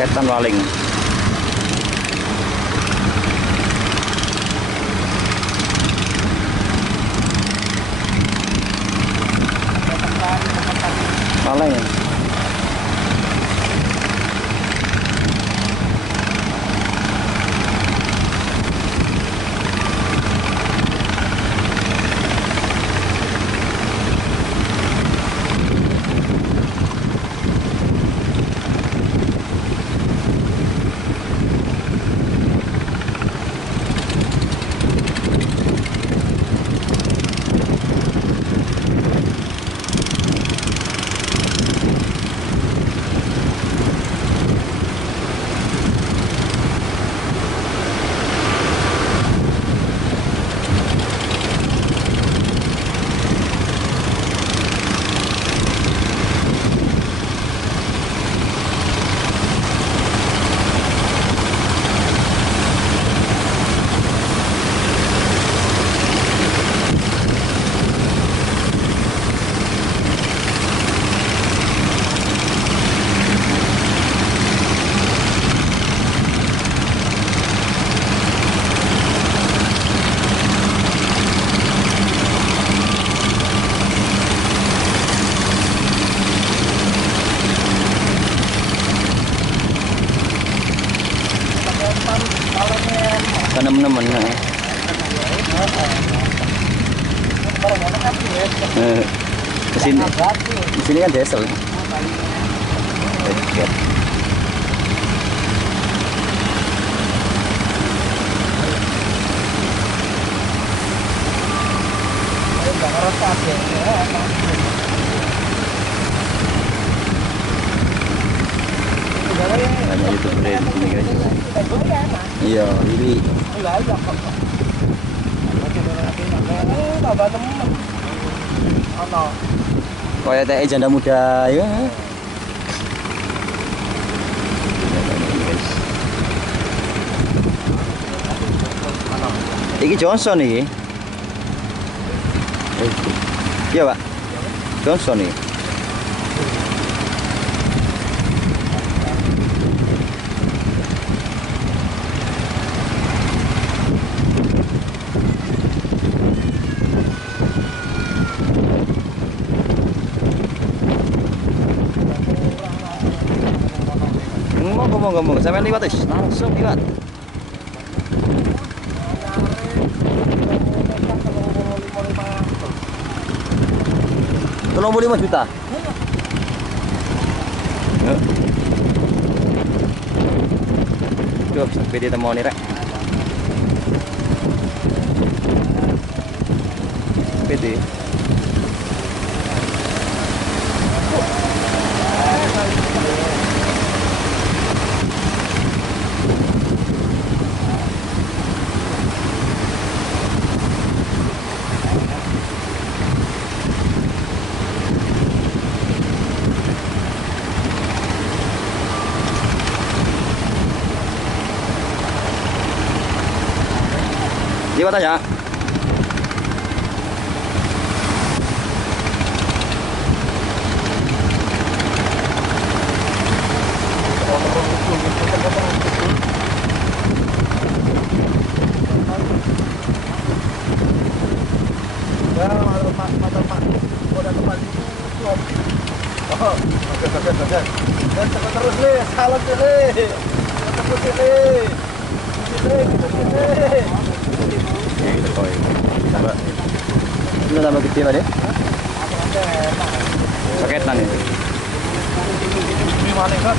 Paketan paling. Paling. Temen-temen di sini kan diesel. Banyak YouTuber di sini guys. Iya, ini. Kayak teh janda muda ya. Iki Johnson nih. Iya, Pak. Johnson nih. Ngomong sampai liwat wis, langsung liwat. Tolong 5 juta. Coba sepeda temu nih rek. Sepeda. Liwat aja. Terus nih, salam nih. Terus nih. Tambah gede Pak deh. Paketan ini. Ini mana kan?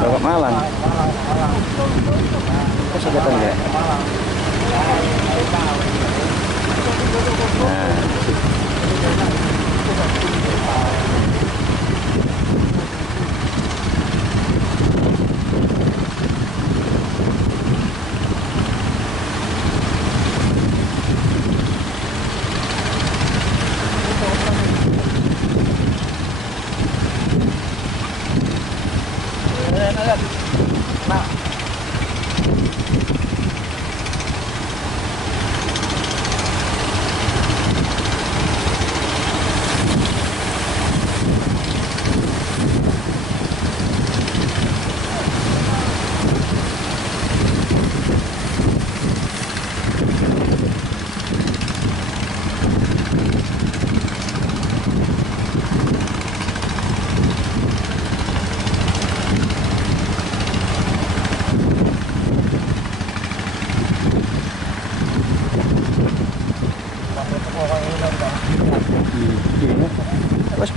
Bapak Malang. Kok segetan ya?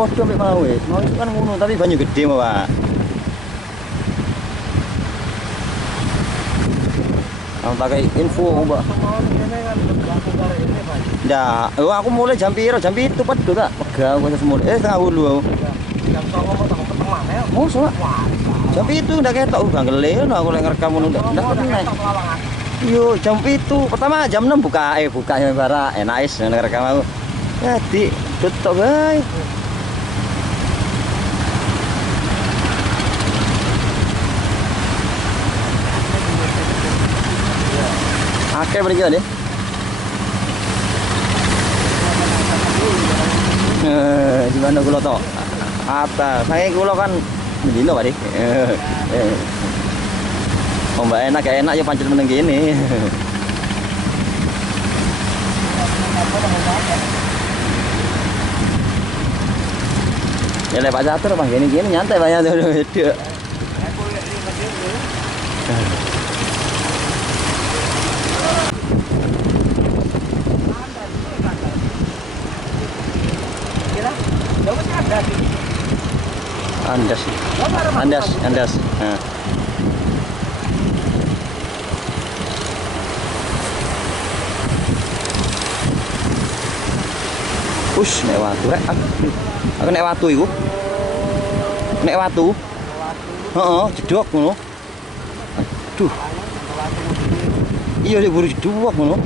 podo mek mau wis. Mau itu kan ngono tapi banyu gede mau, Pak. Aku pakai info, Mbak. Mau ngene kan bergabung karo ini, Pak. Ndak, aku mulai jam piro? Jam 7 pedo tak. Pegah aku semula. Setengah 8 aku. Jam 09.00 mau tak ketemu mana ya? Oh, sama. Jam 7 ndak ketok banggele ngono aku lek ngerekam ngono ndak kena. Yo, jam 7. Pertama jam 6 buka yang bara enak is ngerekam aku. Jadi tutup bae. Akeh mriki deh. Di mana kula tok? Apa? Saya kula kan dino Pak, Dik. Oh, Mbak enak ya pancet meneng gini. Ya lek Pak Catur Pak gini nyantai banyak tuh bedek. Andas. Nah. Ush, nek watu rek. Aku nek watu iku. Nek watu. Heeh, jedok ngono. Aduh. Iya, dia buru jedok ngono.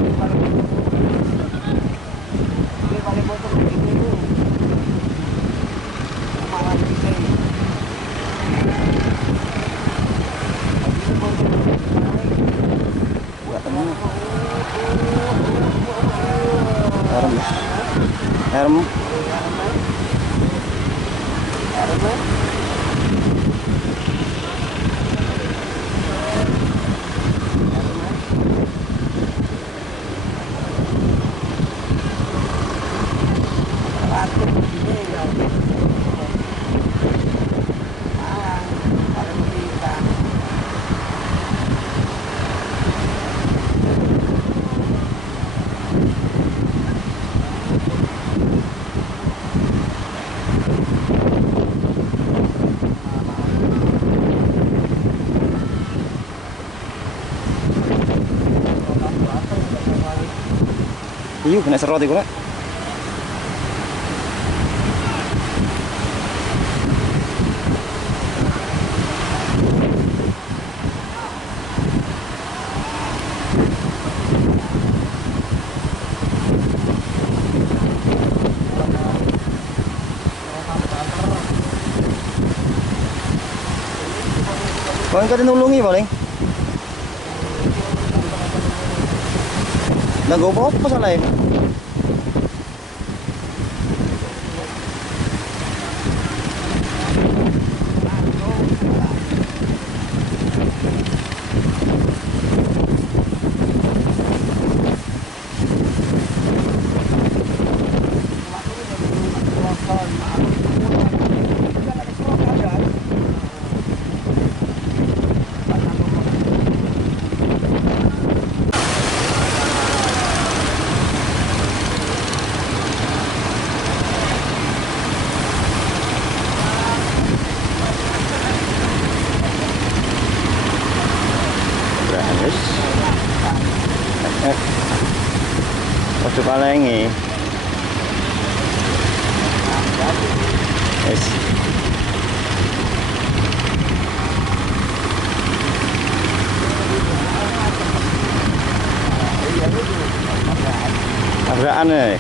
Herm. Iya, kena serot iku rek. Kau kan nulungi paling. Nggak apa-apa salah ya. Ojo palengi. Wis. Tabrakan e.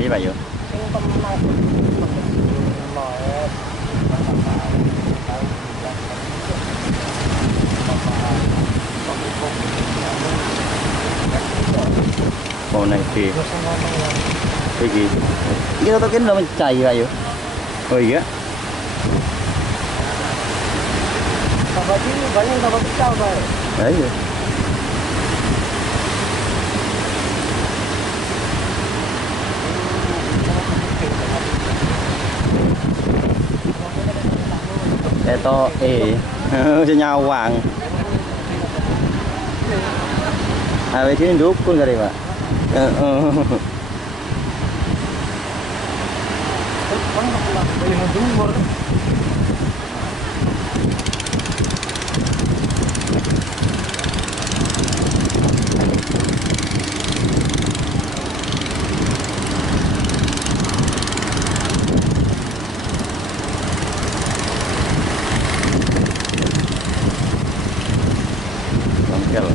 ndi Pak yo? Sing pemenang Noet. Màu này thì Terus ngomong ya. iki. Iki to kene lho mencai Pak yo. Oh iya. Dapat ini banyak dapat pecah, Pak. Ya iya. Eto senyawang. Awet sini dukun kali Pak. Beli ngejumur. Bangkel.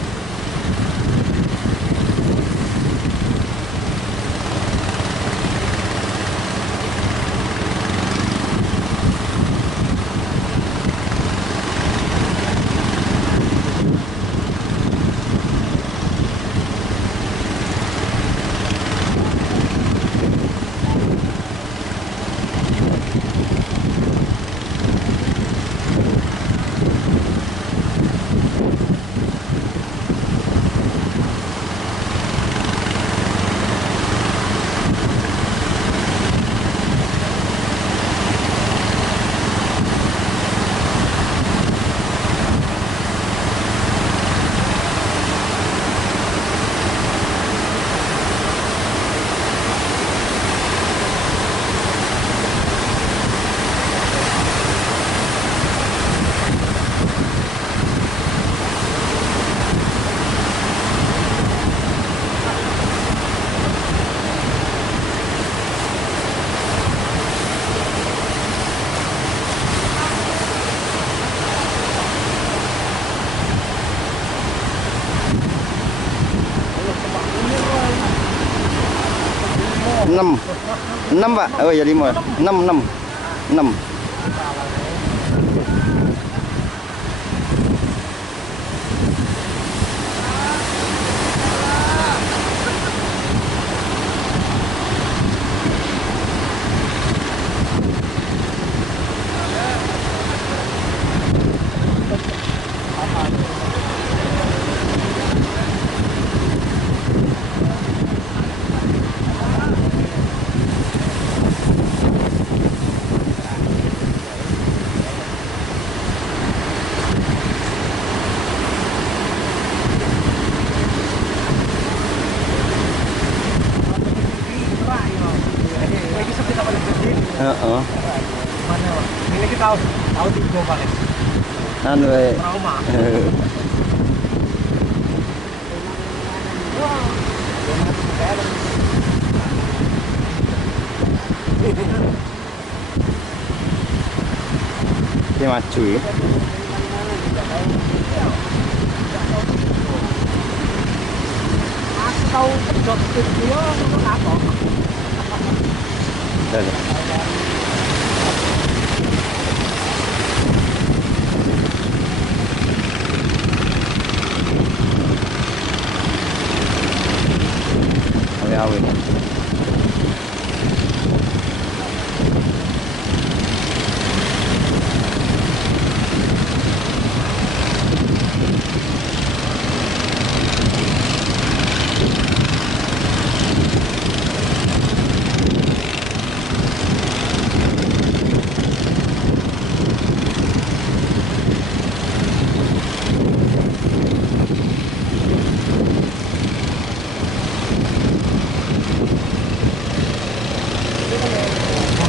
Enam, enam Pak. Oh ya 5. 6. Heeh. Mana, Pak? Ini kita tahu tiga balik. Anu Trauma. Dia maju ya. Aku tahu pedot dia apa? Udah.